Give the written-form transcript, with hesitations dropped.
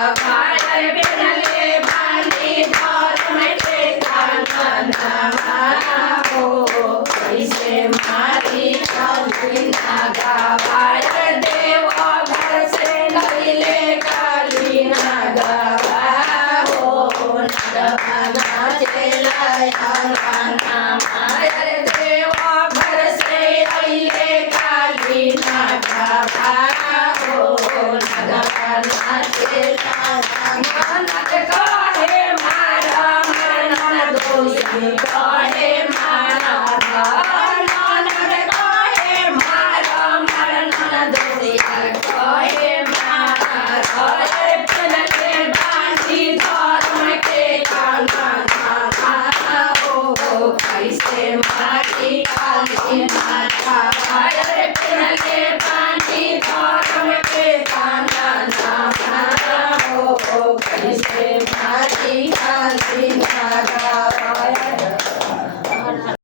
ગવાય પેનલે બાંધી ધર્મ કે કાનનમાં હો કૈસે મારી કાલીના ગવાય દેવ ઘર સે લઈ લે કાલીના ગવા હો નગવાના ચેલાયા નાના માય દેવ ઘર સે લઈ લે કાલીના ગવા હો નગવાના ચેલાયા નનદ કહે મારા મન દોષી કહે મારા નનદ કહે મારા મન દોષી કહે મારા પેનલે બાંધી ધર્મ કે કાનનમાં હો કૈસે મારી કાલીના ગવાય પેનલે બાંધી ધર્મ કે